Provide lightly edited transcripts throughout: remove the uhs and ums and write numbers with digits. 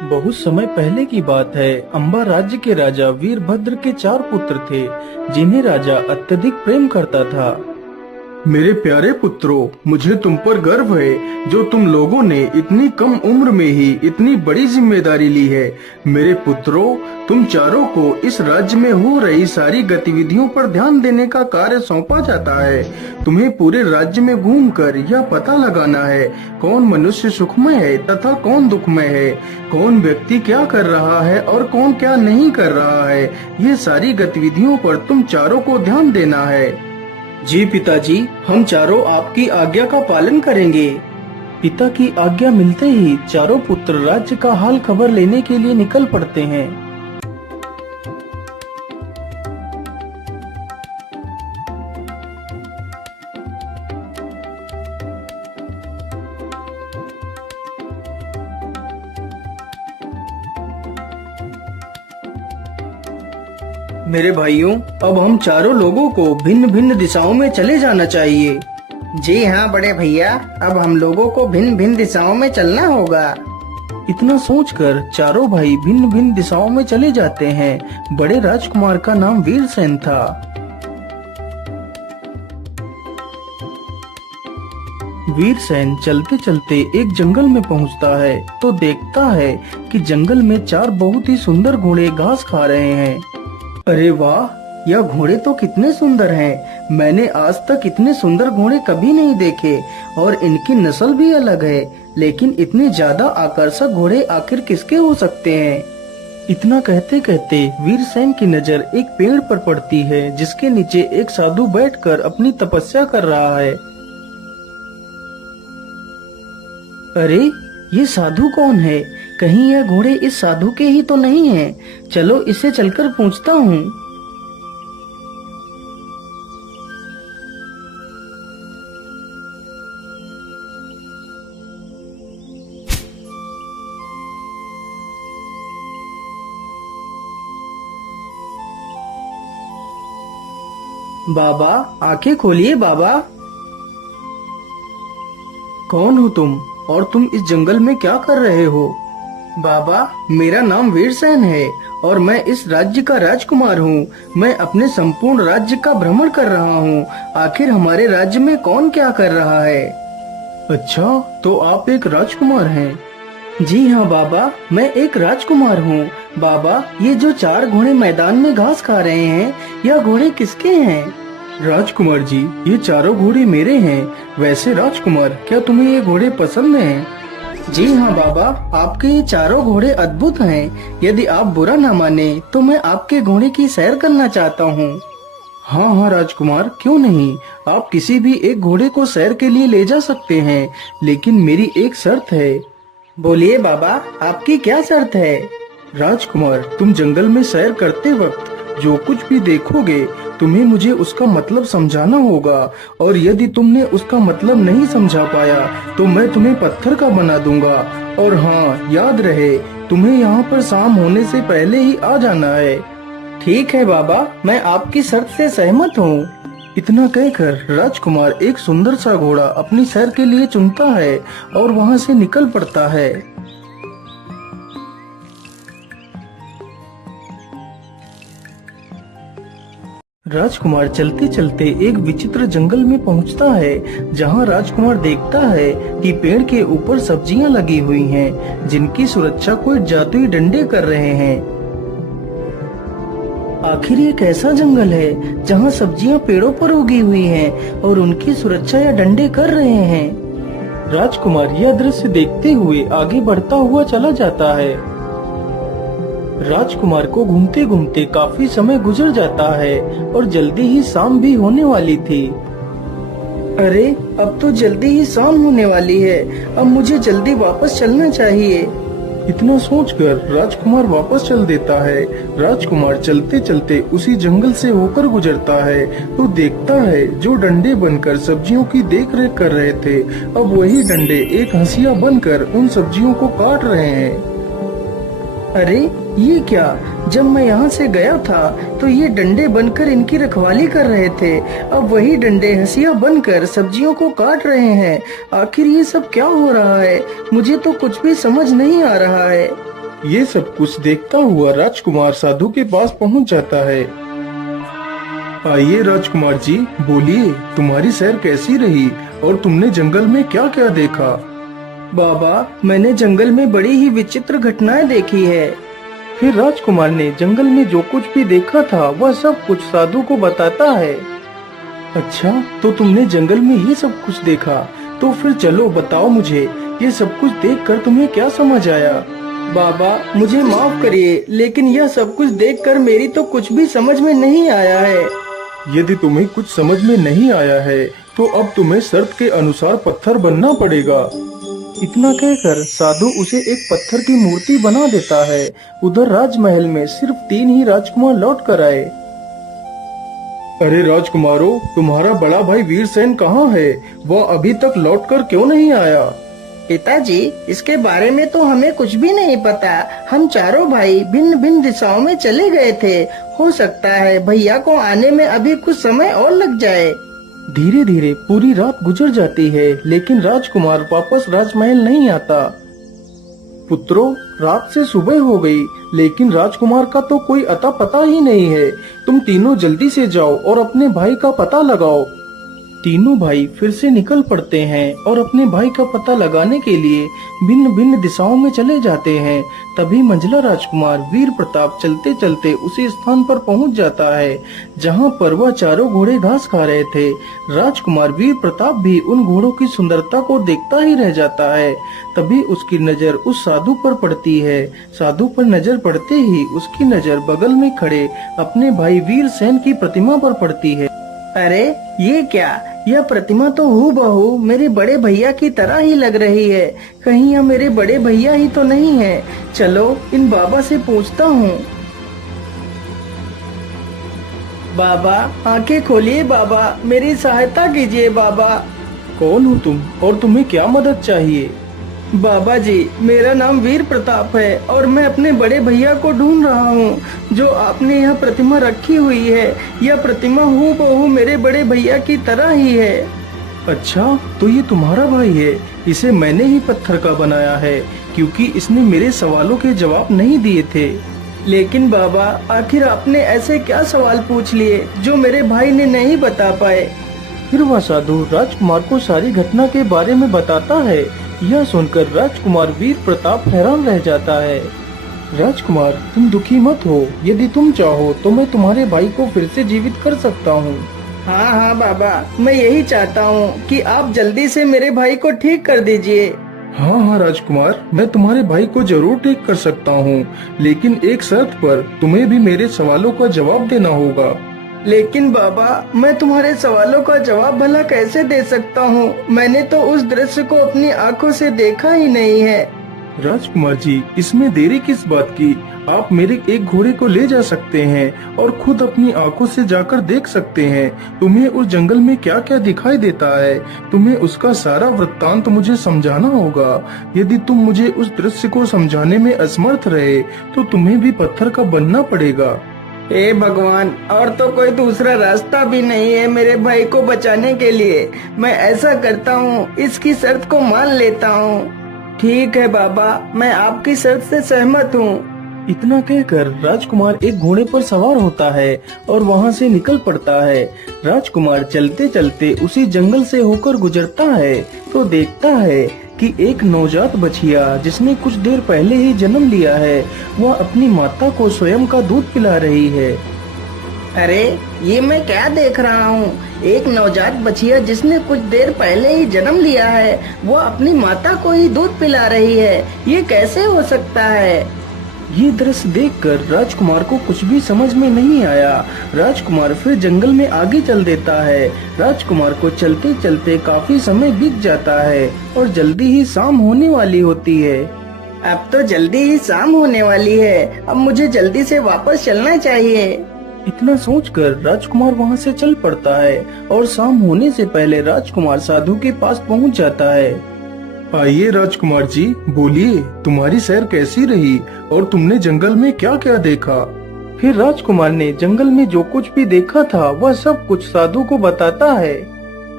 बहुत समय पहले की बात है। अंबा राज्य के राजा वीरभद्र के 4 पुत्र थे, जिन्हें राजा अत्यधिक प्रेम करता था। मेरे प्यारे पुत्रों, मुझे तुम पर गर्व है जो तुम लोगों ने इतनी कम उम्र में ही इतनी बड़ी जिम्मेदारी ली है। मेरे पुत्रों, तुम चारों को इस राज्य में हो रही सारी गतिविधियों पर ध्यान देने का कार्य सौंपा जाता है। तुम्हें पूरे राज्य में घूमकर यह पता लगाना है कौन मनुष्य सुखमय है तथा कौन दुखमय है, कौन व्यक्ति क्या कर रहा है और कौन क्या नहीं कर रहा है। ये सारी गतिविधियों पर तुम चारों को ध्यान देना है। जी पिताजी, हम चारों आपकी आज्ञा का पालन करेंगे। पिता की आज्ञा मिलते ही चारों पुत्र राज्य का हाल खबर लेने के लिए निकल पड़ते हैं। मेरे भाइयों, अब हम चारों लोगों को भिन्न भिन्न दिशाओं में चले जाना चाहिए। जी हाँ बड़े भैया, अब हम लोगों को भिन्न भिन्न दिशाओं में चलना होगा। इतना सोचकर चारों भाई भिन्न भिन्न दिशाओं में चले जाते हैं। बड़े राजकुमार का नाम वीरसेन था। वीरसेन चलते चलते एक जंगल में पहुंचता है तो देखता है कि जंगल में 4 बहुत ही सुंदर घोड़े घास खा रहे हैं। अरे वाह, यह घोड़े तो कितने सुंदर हैं। मैंने आज तक इतने सुंदर घोड़े कभी नहीं देखे और इनकी नस्ल भी अलग है। लेकिन इतने ज्यादा आकर्षक घोड़े आखिर किसके हो सकते हैं? इतना कहते कहते वीरसेन की नजर एक पेड़ पर पड़ती है, जिसके नीचे एक साधु बैठकर अपनी तपस्या कर रहा है। अरे, ये साधु कौन है? कहीं यह घोड़े इस साधु के ही तो नहीं हैं? चलो इसे चलकर पूछता हूँ। बाबा, आंखें खोलिए बाबा। कौन हो तुम और तुम इस जंगल में क्या कर रहे हो? बाबा, मेरा नाम वीरसेन है और मैं इस राज्य का राजकुमार हूँ। मैं अपने संपूर्ण राज्य का भ्रमण कर रहा हूँ। आखिर हमारे राज्य में कौन क्या कर रहा है? अच्छा, तो आप एक राजकुमार हैं? जी हाँ बाबा, मैं एक राजकुमार हूँ। बाबा, ये जो 4 घोड़े मैदान में घास खा रहे हैं, यह घोड़े किसके हैं? राजकुमार जी, ये चारों घोड़े मेरे हैं। वैसे राजकुमार, क्या तुम्हें ये घोड़े पसंद हैं? जी हाँ बाबा, आपके ये चारों घोड़े अद्भुत हैं। यदि आप बुरा न माने तो मैं आपके घोड़े की सैर करना चाहता हूँ। हाँ हाँ राजकुमार, क्यों नहीं। आप किसी भी एक घोड़े को सैर के लिए ले जा सकते हैं, लेकिन मेरी एक शर्त है। बोलिए बाबा, आपकी क्या शर्त है? राजकुमार, तुम जंगल में सैर करते वक्त जो कुछ भी देखोगे, तुम्हें मुझे उसका मतलब समझाना होगा और यदि तुमने उसका मतलब नहीं समझा पाया तो मैं तुम्हें पत्थर का बना दूंगा। और हाँ, याद रहे, तुम्हें यहाँ पर शाम होने से पहले ही आ जाना है। ठीक है बाबा, मैं आपकी शर्त से सहमत हूँ। इतना कहकर राजकुमार एक सुंदर सा घोड़ा अपनी सैर के लिए चुनता है और वहाँ से निकल पड़ता है। राजकुमार चलते चलते एक विचित्र जंगल में पहुंचता है, जहां राजकुमार देखता है कि पेड़ के ऊपर सब्जियां लगी हुई हैं, जिनकी सुरक्षा कोई जादुई डंडे कर रहे हैं। आखिर ये कैसा जंगल है जहां सब्जियां पेड़ों पर उगी हुई हैं और उनकी सुरक्षा या डंडे कर रहे हैं? राजकुमार यह दृश्य देखते हुए आगे बढ़ता हुआ चला जाता है। राजकुमार को घूमते घूमते काफी समय गुजर जाता है और जल्दी ही शाम भी होने वाली थी। अरे, अब तो जल्दी ही शाम होने वाली है। अब मुझे जल्दी वापस चलना चाहिए। इतना सोचकर राजकुमार वापस चल देता है। राजकुमार चलते चलते उसी जंगल से होकर गुजरता है तो देखता है जो डंडे बनकर सब्जियों की देखरेख कर रहे थे, अब वही डंडे एक हंसिया बनकर उन सब्जियों को काट रहे हैं। अरे, ये क्या? जब मैं यहाँ से गया था तो ये डंडे बनकर इनकी रखवाली कर रहे थे, अब वही डंडे हंसिया बनकर सब्जियों को काट रहे हैं। आखिर ये सब क्या हो रहा है? मुझे तो कुछ भी समझ नहीं आ रहा है। ये सब कुछ देखता हुआ राजकुमार साधु के पास पहुंच जाता है। आइए राजकुमार जी, बोलिए, तुम्हारी सैर कैसी रही और तुमने जंगल में क्या क्या देखा? बाबा, मैंने जंगल में बड़ी ही विचित्र घटनाएं देखी है। फिर राजकुमार ने जंगल में जो कुछ भी देखा था वह सब कुछ साधु को बताता है। अच्छा, तो तुमने जंगल में ये सब कुछ देखा, तो फिर चलो बताओ मुझे, ये सब कुछ देखकर तुम्हें क्या समझ आया? बाबा, मुझे माफ करिए, लेकिन यह सब कुछ देखकर मेरी तो कुछ भी समझ में नहीं आया है। यदि तुम्हें कुछ समझ में नहीं आया है, तो अब तुम्हें शर्त के अनुसार पत्थर बनना पड़ेगा। इतना कहकर साधु उसे एक पत्थर की मूर्ति बना देता है। उधर राजमहल में सिर्फ 3 ही राजकुमार लौट कर आए। अरे राजकुमारों, तुम्हारा बड़ा भाई वीरसेन कहाँ है? वह अभी तक लौटकर क्यों नहीं आया? पिताजी, इसके बारे में तो हमें कुछ भी नहीं पता। हम चारों भाई भिन्न भिन्न दिशाओं में चले गए थे। हो सकता है भैया को आने में अभी कुछ समय और लग जाए। धीरे धीरे पूरी रात गुजर जाती है, लेकिन राजकुमार वापस राजमहल नहीं आता। पुत्रों, रात से सुबह हो गई, लेकिन राजकुमार का तो कोई अता पता ही नहीं है। तुम तीनों जल्दी से जाओ और अपने भाई का पता लगाओ। तीनों भाई फिर से निकल पड़ते हैं और अपने भाई का पता लगाने के लिए भिन्न भिन्न दिशाओं में चले जाते हैं। तभी मंझला राजकुमार वीर प्रताप चलते चलते उसी स्थान पर पहुंच जाता है जहां पर वह चारों घोड़े घास खा रहे थे। राजकुमार वीर प्रताप भी उन घोड़ों की सुंदरता को देखता ही रह जाता है। तभी उसकी नजर उस साधु पर पड़ती है। साधु पर नजर पड़ते ही उसकी नजर बगल में खड़े अपने भाई वीरसेन की प्रतिमा पर पड़ती है। अरे ये क्या? यह प्रतिमा तो हूबहू मेरे बड़े भैया की तरह ही लग रही है। कहीं यह मेरे बड़े भैया ही तो नहीं है? चलो इन बाबा से पूछता हूँ। बाबा, आंखें खोलिए बाबा, मेरी सहायता कीजिए बाबा। कौन हो तुम और तुम्हें क्या मदद चाहिए? बाबा जी, मेरा नाम वीर प्रताप है और मैं अपने बड़े भैया को ढूंढ रहा हूँ। जो आपने यह प्रतिमा रखी हुई है, यह प्रतिमा हूबहू मेरे बड़े भैया की तरह ही है। अच्छा, तो ये तुम्हारा भाई है। इसे मैंने ही पत्थर का बनाया है, क्योंकि इसने मेरे सवालों के जवाब नहीं दिए थे। लेकिन बाबा, आखिर आपने ऐसे क्या सवाल पूछ लिए जो मेरे भाई ने नहीं बता पाए? फिर वह साधु राजकुमार को सारी घटना के बारे में बताता है। यह सुनकर राजकुमार वीर प्रताप हैरान रह जाता है। राजकुमार, तुम दुखी मत हो। यदि तुम चाहो तो मैं तुम्हारे भाई को फिर से जीवित कर सकता हूँ। हाँ हाँ बाबा, मैं यही चाहता हूँ कि आप जल्दी से मेरे भाई को ठीक कर दीजिए। हाँ हाँ राजकुमार, मैं तुम्हारे भाई को जरूर ठीक कर सकता हूँ, लेकिन एक शर्त पर। तुम्हें भी मेरे सवालों का जवाब देना होगा। लेकिन बाबा, मैं तुम्हारे सवालों का जवाब भला कैसे दे सकता हूँ? मैंने तो उस दृश्य को अपनी आंखों से देखा ही नहीं है। राजकुमार जी, इसमें देरी किस बात की? आप मेरे एक घोड़े को ले जा सकते हैं और खुद अपनी आंखों से जाकर देख सकते हैं। तुम्हें उस जंगल में क्या क्या दिखाई देता है, तुम्हें उसका सारा वृत्तांत मुझे समझाना होगा। यदि तुम मुझे उस दृश्य को समझाने में असमर्थ रहे, तो तुम्हें भी पत्थर का बनना पड़ेगा। हे भगवान, और तो कोई दूसरा रास्ता भी नहीं है मेरे भाई को बचाने के लिए। मैं ऐसा करता हूँ, इसकी शर्त को मान लेता हूँ। ठीक है बाबा, मैं आपकी शर्त से सहमत हूँ। इतना कहकर राजकुमार एक घोड़े पर सवार होता है और वहाँ से निकल पड़ता है। राजकुमार चलते चलते उसी जंगल से होकर गुजरता है तो देखता है कि एक नवजात बछिया जिसने कुछ देर पहले ही जन्म लिया है, वह अपनी माता को स्वयं का दूध पिला रही है। अरे ये मैं क्या देख रहा हूँ? एक नवजात बछिया जिसने कुछ देर पहले ही जन्म लिया है, वो अपनी माता को ही दूध पिला रही है। ये कैसे हो सकता है? ये दृश्य देखकर राजकुमार को कुछ भी समझ में नहीं आया। राजकुमार फिर जंगल में आगे चल देता है। राजकुमार को चलते चलते काफी समय बीत जाता है और जल्दी ही शाम होने वाली होती है। अब तो जल्दी ही शाम होने वाली है, अब मुझे जल्दी से वापस चलना चाहिए। इतना सोचकर राजकुमार वहाँ से चल पड़ता है और शाम होने से पहले राजकुमार साधु के पास पहुँच जाता है। आइए राजकुमार जी, बोलिए, तुम्हारी सैर कैसी रही और तुमने जंगल में क्या क्या देखा? फिर राजकुमार ने जंगल में जो कुछ भी देखा था वह सब कुछ साधु को बताता है।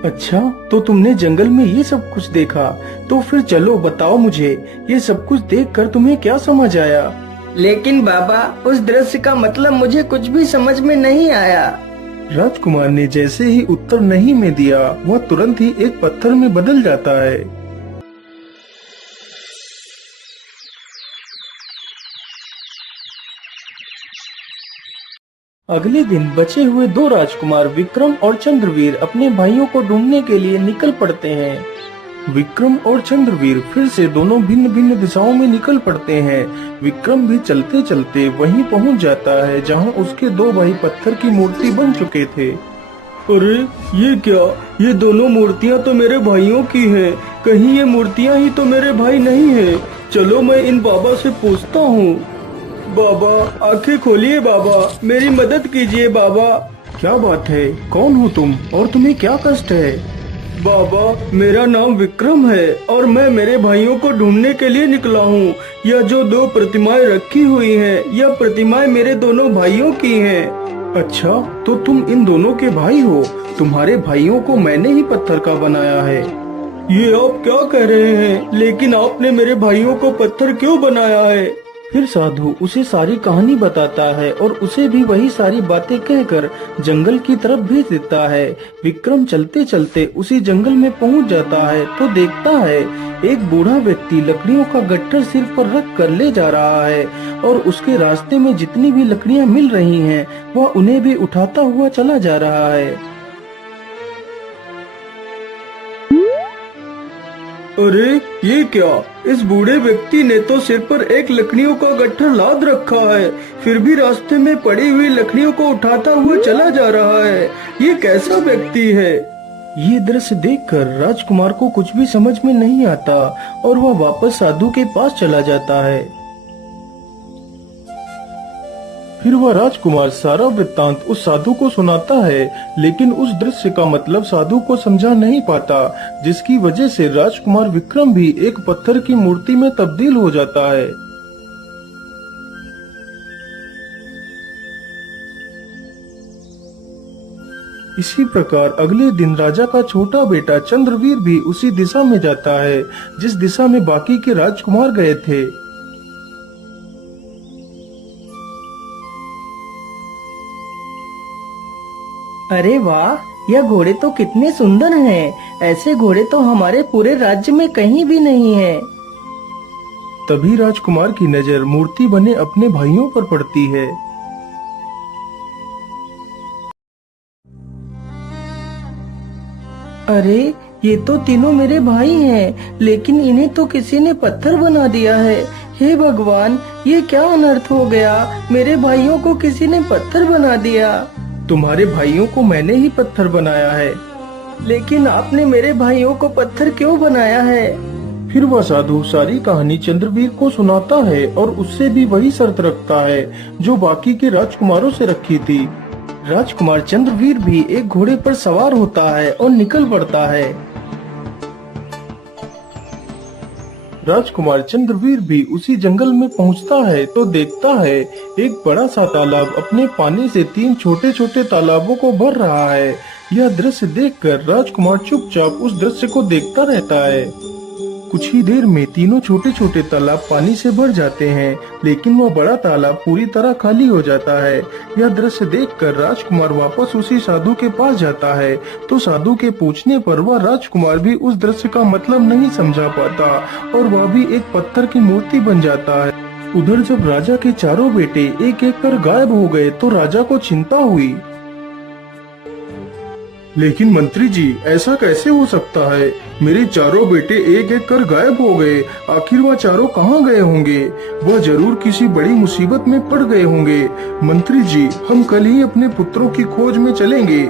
अच्छा, तो तुमने जंगल में ये सब कुछ देखा, तो फिर चलो बताओ मुझे, ये सब कुछ देखकर तुम्हें क्या समझ आया? लेकिन बाबा, उस दृश्य का मतलब मुझे कुछ भी समझ में नहीं आया। राजकुमार ने जैसे ही उत्तर नहीं में दिया, वह तुरंत ही एक पत्थर में बदल जाता है। अगले दिन बचे हुए दो राजकुमार विक्रम और चंद्रवीर अपने भाइयों को ढूंढने के लिए निकल पड़ते हैं। विक्रम और चंद्रवीर फिर से दोनों भिन्न भिन्न दिशाओं में निकल पड़ते हैं। विक्रम भी चलते चलते वहीं पहुंच जाता है जहां उसके दो भाई पत्थर की मूर्ति बन चुके थे। अरे ये क्या, ये दोनों मूर्तियां तो मेरे भाइयों की हैं। कहीं ये मूर्तियां ही तो मेरे भाई नहीं है। चलो मैं इन बाबा से पूछता हूँ। बाबा, आंखें खोलिए बाबा, मेरी मदद कीजिए बाबा। क्या बात है, कौन हो तुम और तुम्हें क्या कष्ट है? बाबा, मेरा नाम विक्रम है और मैं मेरे भाइयों को ढूंढने के लिए निकला हूँ। यह जो दो प्रतिमाएं रखी हुई हैं, यह प्रतिमाएं मेरे दोनों भाइयों की हैं। अच्छा, तो तुम इन दोनों के भाई हो? तुम्हारे भाइयों को मैंने ही पत्थर का बनाया है। ये आप क्या कह रहे हैं? लेकिन आपने मेरे भाइयों को पत्थर क्यों बनाया है? फिर साधु उसे सारी कहानी बताता है और उसे भी वही सारी बातें कहकर जंगल की तरफ भेज देता है। विक्रम चलते चलते उसी जंगल में पहुंच जाता है तो देखता है एक बूढ़ा व्यक्ति लकड़ियों का गट्ठर सिर पर रख कर ले जा रहा है और उसके रास्ते में जितनी भी लकड़ियां मिल रही हैं, वह उन्हें भी उठाता हुआ चला जा रहा है। अरे ये क्या, इस बूढ़े व्यक्ति ने तो सिर पर एक लकड़ियों का गट्ठर लाद रखा है, फिर भी रास्ते में पड़ी हुई लकड़ियों को उठाता हुआ चला जा रहा है। ये कैसा व्यक्ति है? ये दृश्य देखकर राजकुमार को कुछ भी समझ में नहीं आता और वह वापस साधु के पास चला जाता है। फिर वह राजकुमार सारा वृत्तांत उस साधु को सुनाता है, लेकिन उस दृश्य का मतलब साधु को समझा नहीं पाता, जिसकी वजह से राजकुमार विक्रम भी एक पत्थर की मूर्ति में तब्दील हो जाता है। इसी प्रकार अगले दिन राजा का छोटा बेटा चंद्रवीर भी उसी दिशा में जाता है जिस दिशा में बाकी के राजकुमार गए थे। अरे वाह, यह घोड़े तो कितने सुंदर हैं। ऐसे घोड़े तो हमारे पूरे राज्य में कहीं भी नहीं है। तभी राजकुमार की नजर मूर्ति बने अपने भाइयों पर पड़ती है। अरे ये तो तीनों मेरे भाई हैं, लेकिन इन्हें तो किसी ने पत्थर बना दिया है। हे भगवान, ये क्या अनर्थ हो गया। मेरे भाइयों को किसी ने पत्थर बना दिया। तुम्हारे भाइयों को मैंने ही पत्थर बनाया है। लेकिन आपने मेरे भाइयों को पत्थर क्यों बनाया है? फिर वह साधु सारी कहानी चंद्रवीर को सुनाता है और उससे भी वही शर्त रखता है जो बाकी के राजकुमारों से रखी थी। राजकुमार चंद्रवीर भी एक घोड़े पर सवार होता है और निकल पड़ता है। राजकुमार चंद्रवीर भी उसी जंगल में पहुंचता है तो देखता है एक बड़ा सा तालाब अपने पानी से 3 छोटे छोटे तालाबों को भर रहा है। यह दृश्य देखकर राजकुमार चुपचाप उस दृश्य को देखता रहता है। कुछ ही देर में तीनों छोटे छोटे तालाब पानी से भर जाते हैं, लेकिन वह बड़ा तालाब पूरी तरह खाली हो जाता है। यह दृश्य देखकर राजकुमार वापस उसी साधु के पास जाता है तो साधु के पूछने पर वह राजकुमार भी उस दृश्य का मतलब नहीं समझा पाता और वह भी एक पत्थर की मूर्ति बन जाता है। उधर जब राजा के चारों बेटे एक एक कर गायब हो गए तो राजा को चिंता हुई। लेकिन मंत्री जी, ऐसा कैसे हो सकता है? मेरे चारों बेटे एक एक कर गायब हो गए। आखिर वह चारों कहाँ गए होंगे? वह जरूर किसी बड़ी मुसीबत में पड़ गए होंगे। मंत्री जी, हम कल ही अपने पुत्रों की खोज में चलेंगे।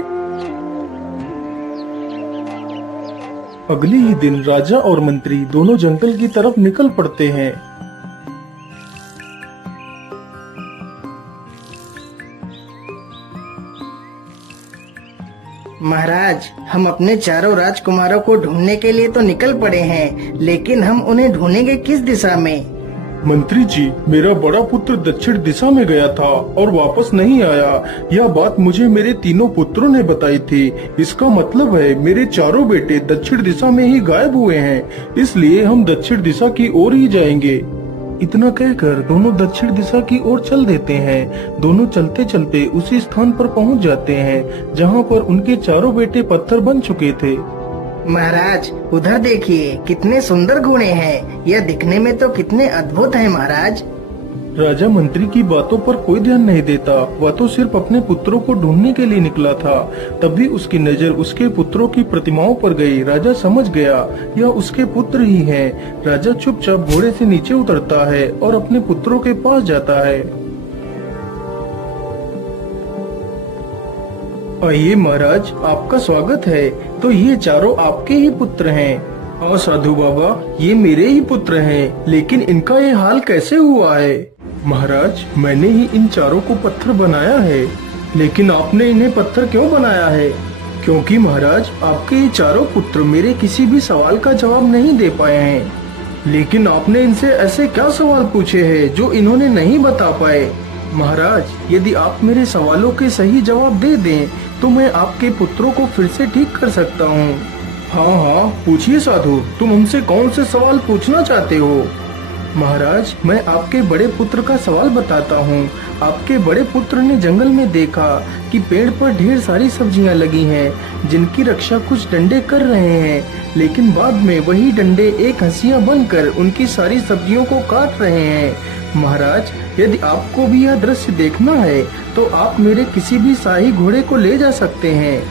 अगले ही दिन राजा और मंत्री दोनों जंगल की तरफ निकल पड़ते हैं। महाराज, हम अपने चारों राजकुमारों को ढूंढने के लिए तो निकल पड़े हैं, लेकिन हम उन्हें ढूंढेंगे किस दिशा में? मंत्री जी, मेरा बड़ा पुत्र दक्षिण दिशा में गया था और वापस नहीं आया। यह बात मुझे मेरे तीनों पुत्रों ने बताई थी। इसका मतलब है मेरे चारों बेटे दक्षिण दिशा में ही गायब हुए हैं, इसलिए हम दक्षिण दिशा की ओर ही जाएंगे। इतना कहकर दोनों दक्षिण दिशा की ओर चल देते हैं। दोनों चलते चलते उसी स्थान पर पहुंच जाते हैं जहां पर उनके चारों बेटे पत्थर बन चुके थे। महाराज, उधर देखिए, कितने सुंदर घोड़े हैं। यह दिखने में तो कितने अद्भुत हैं महाराज। राजा मंत्री की बातों पर कोई ध्यान नहीं देता। वह तो सिर्फ अपने पुत्रों को ढूंढने के लिए निकला था। तभी उसकी नजर उसके पुत्रों की प्रतिमाओं पर गई। राजा समझ गया यह उसके पुत्र ही हैं। राजा चुपचाप घोड़े से नीचे उतरता है और अपने पुत्रों के पास जाता है। आइए महाराज, आपका स्वागत है। तो ये चारों आपके ही पुत्र हैं? हाँ साधु बाबा, ये मेरे ही पुत्र हैं, लेकिन इनका ये हाल कैसे हुआ है? महाराज, मैंने ही इन चारों को पत्थर बनाया है। लेकिन आपने इन्हें पत्थर क्यों बनाया है? क्योंकि महाराज, आपके ये चारों पुत्र मेरे किसी भी सवाल का जवाब नहीं दे पाए हैं। लेकिन आपने इनसे ऐसे क्या सवाल पूछे हैं जो इन्होंने नहीं बता पाए? महाराज, यदि आप मेरे सवालों के सही जवाब दे दें तो मैं आपके पुत्रों को फिर से ठीक कर सकता हूँ। हाँ हाँ, पूछिए साधु, तुम हमसे कौन से सवाल पूछना चाहते हो? महाराज, मैं आपके बड़े पुत्र का सवाल बताता हूँ। आपके बड़े पुत्र ने जंगल में देखा कि पेड़ पर ढेर सारी सब्जियाँ लगी हैं, जिनकी रक्षा कुछ डंडे कर रहे हैं, लेकिन बाद में वही डंडे एक हंसिया बनकर उनकी सारी सब्जियों को काट रहे हैं। महाराज, यदि आपको भी यह दृश्य देखना है तो आप मेरे किसी भी शाही घोड़े को ले जा सकते हैं।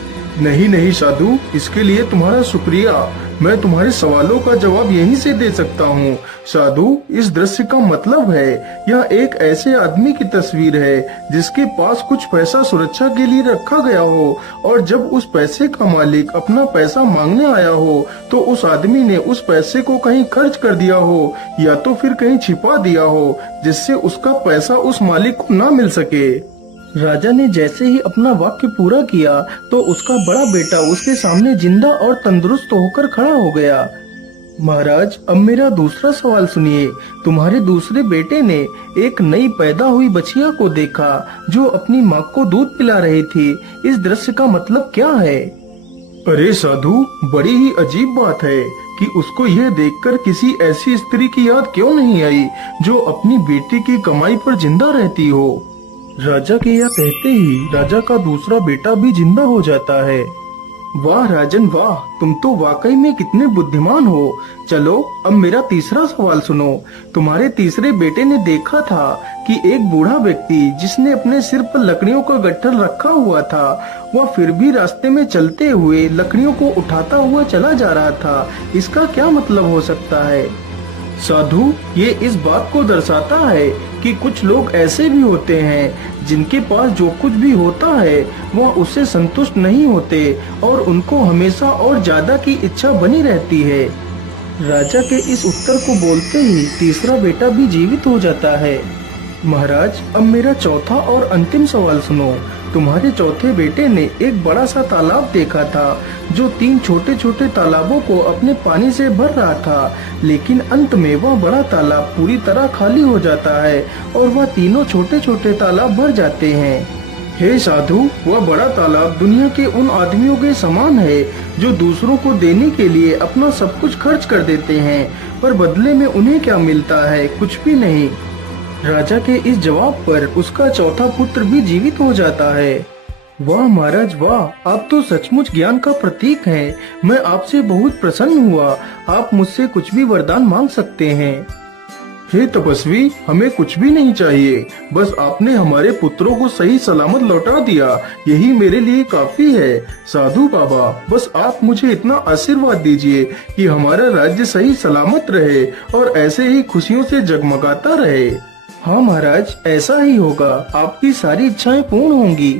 नहीं नहीं साधु, इसके लिए तुम्हारा शुक्रिया। मैं तुम्हारे सवालों का जवाब यहीं से दे सकता हूँ। साधु, इस दृश्य का मतलब है यह एक ऐसे आदमी की तस्वीर है जिसके पास कुछ पैसा सुरक्षा के लिए रखा गया हो, और जब उस पैसे का मालिक अपना पैसा मांगने आया हो तो उस आदमी ने उस पैसे को कहीं खर्च कर दिया हो या तो फिर कहीं छिपा दिया हो, जिससे उसका पैसा उस मालिक को न मिल सके। राजा ने जैसे ही अपना वाक्य पूरा किया तो उसका बड़ा बेटा उसके सामने जिंदा और तंदुरुस्त होकर खड़ा हो गया। महाराज, अब मेरा दूसरा सवाल सुनिए। तुम्हारे दूसरे बेटे ने एक नई पैदा हुई बछिया को देखा जो अपनी माँ को दूध पिला रही थी। इस दृश्य का मतलब क्या है? अरे साधु, बड़ी ही अजीब बात है कि उसको यह देखकर किसी ऐसी स्त्री की याद क्यों नहीं आई जो अपनी बेटी की कमाई पर जिंदा रहती हो। राजा के यह कहते ही राजा का दूसरा बेटा भी जिंदा हो जाता है। वाह राजन वाह, तुम तो वाकई में कितने बुद्धिमान हो। चलो अब मेरा तीसरा सवाल सुनो। तुम्हारे तीसरे बेटे ने देखा था कि एक बूढ़ा व्यक्ति जिसने अपने सिर पर लकड़ियों का गट्ठर रखा हुआ था, वह फिर भी रास्ते में चलते हुए लकड़ियों को उठाता हुआ चला जा रहा था। इसका क्या मतलब हो सकता है? साधु, ये इस बात को दर्शाता है कि कुछ लोग ऐसे भी होते हैं जिनके पास जो कुछ भी होता है वह उससे संतुष्ट नहीं होते और उनको हमेशा और ज्यादा की इच्छा बनी रहती है। राजा के इस उत्तर को बोलते ही तीसरा बेटा भी जीवित हो जाता है। महाराज, अब मेरा चौथा और अंतिम सवाल सुनो। तुम्हारे चौथे बेटे ने एक बड़ा सा तालाब देखा था जो 3 छोटे छोटे तालाबों को अपने पानी से भर रहा था, लेकिन अंत में वह बड़ा तालाब पूरी तरह खाली हो जाता है और वह तीनों छोटे छोटे तालाब भर जाते हैं। हे साधु, वह बड़ा तालाब दुनिया के उन आदमियों के समान है जो दूसरों को देने के लिए अपना सब कुछ खर्च कर देते हैं, पर बदले में उन्हें क्या मिलता है? कुछ भी नहीं। राजा के इस जवाब पर उसका चौथा पुत्र भी जीवित हो जाता है। वाह महाराज वाह, आप तो सचमुच ज्ञान का प्रतीक हैं। मैं आपसे बहुत प्रसन्न हुआ। आप मुझसे कुछ भी वरदान मांग सकते हैं। हे तपस्वी, हमें कुछ भी नहीं चाहिए, बस आपने हमारे पुत्रों को सही सलामत लौटा दिया, यही मेरे लिए काफी है। साधु बाबा, बस आप मुझे इतना आशीर्वाद दीजिए कि हमारा राज्य सही सलामत रहे और ऐसे ही खुशियों से जगमगाता रहे। हाँ महाराज, ऐसा ही होगा। आपकी सारी इच्छाएं पूर्ण होंगी।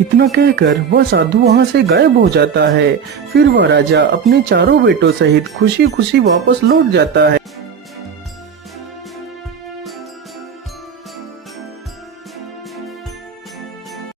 इतना कहकर वह साधु वहाँ से गायब हो जाता है। फिर वह राजा अपने चारों बेटों सहित खुशी खुशी वापस लौट जाता है।